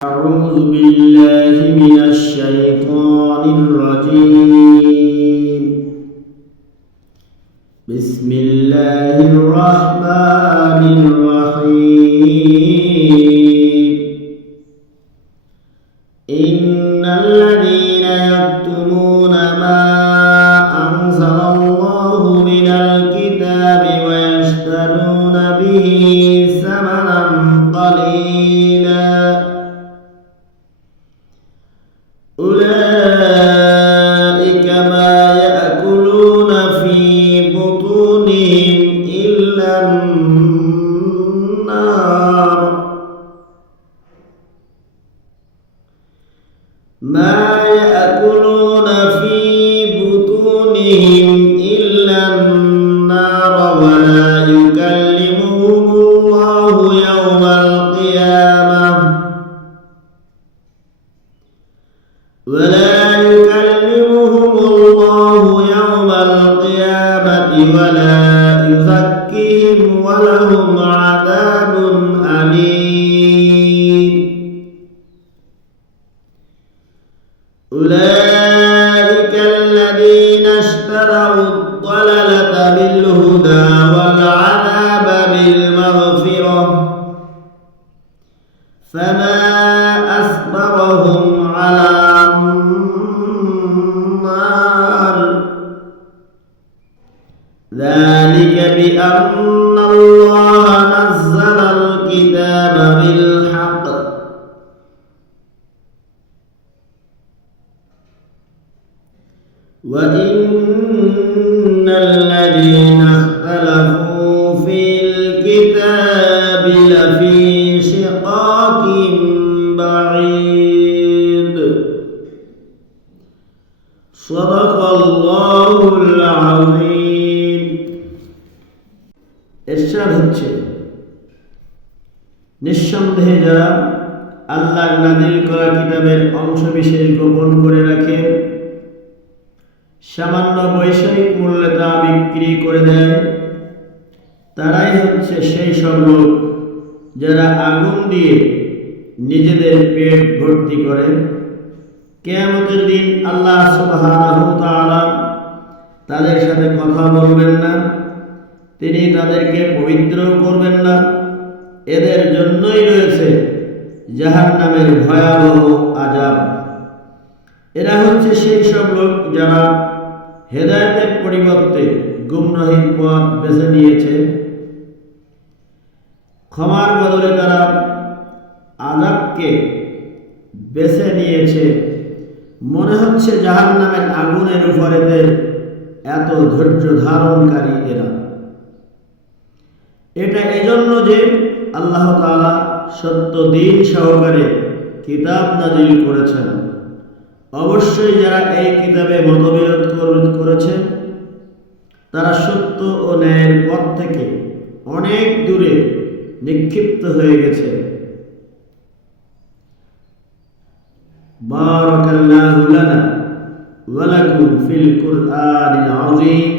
أعوذ بالله من الشيطان الرجيم. بسم الله الرحمن الرحيم. إن الذين يكتمون ما أنزل الله من الكتاب ويشترون به ثمنا قليلا أولئك ما يأكلون في بطونهم إلا النار ما يأكلون في بطونهم إلا النار ولا يكلمهم الله يوم القيامة ولا يكلمهم الله يوم القيامة ولا يزكيهم ولهم عذاب أليم. أولئك الذين اشتروا الضلالة بالهدى والعذاب بالمغفرة فما أصبرهم على النار ذلك بأن الله نزل الكتاب بالحق وإن الذين اختلفوا في الكتاب لفي شقاق بعيد. صدق الله العظيم. ইরশাদ হচ্ছে, নিঃসন্দেহে যারা আল্লাহর নাযিল করা কিতাবের অংশ বিশেষ গোপন করে রাখে, সামান্য বৈষয়িক মূল্যে তা বিক্রি করে দেয়, তারাই হচ্ছে সেই সব লোক যারা আগুন দিয়ে নিজেদের পেট ভর্তি করে। কিয়ামতের দিন আল্লাহ সুবহানাহু ওয়া তাআলা তাদের সাথে কথা বলবেন না, তিনি তাদেরকে পবিত্র করবেন না। এদের জন্যই রয়েছে জাহান্নামের ভয়াবহ আযাব। এরা হচ্ছে সেই সব লোক যারা হেদায়েতের পরিবর্তে গুমরাহির পথ বেছে নিয়েছে। ক্ষমার বদলে তারা আযাবকে বেছে নিয়েছে। মনে হচ্ছে জাহান্নামের আগুনের উপর এদের এত ধৈর্য ধারণকারী এরা। এটা এজন্য যে আল্লাহ তাআলা সত্য দ্বীন সহকারে কিতাব নাযিল করেছেন। অবশ্যই যারা এই কিতাবে মতবিরোধ করেছে তারা সত্য ও ন্যায়ের পথ থেকে অনেক দূরে নিক্ষিপ্ত হয়ে গেছে। বারাকাল্লাহু লানা ওয়া লাকুম ফিল কুরআনিল আযীম।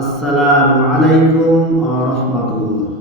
আসসালামু আলাইকুম ওয়া রাহমাতুল্লাহ।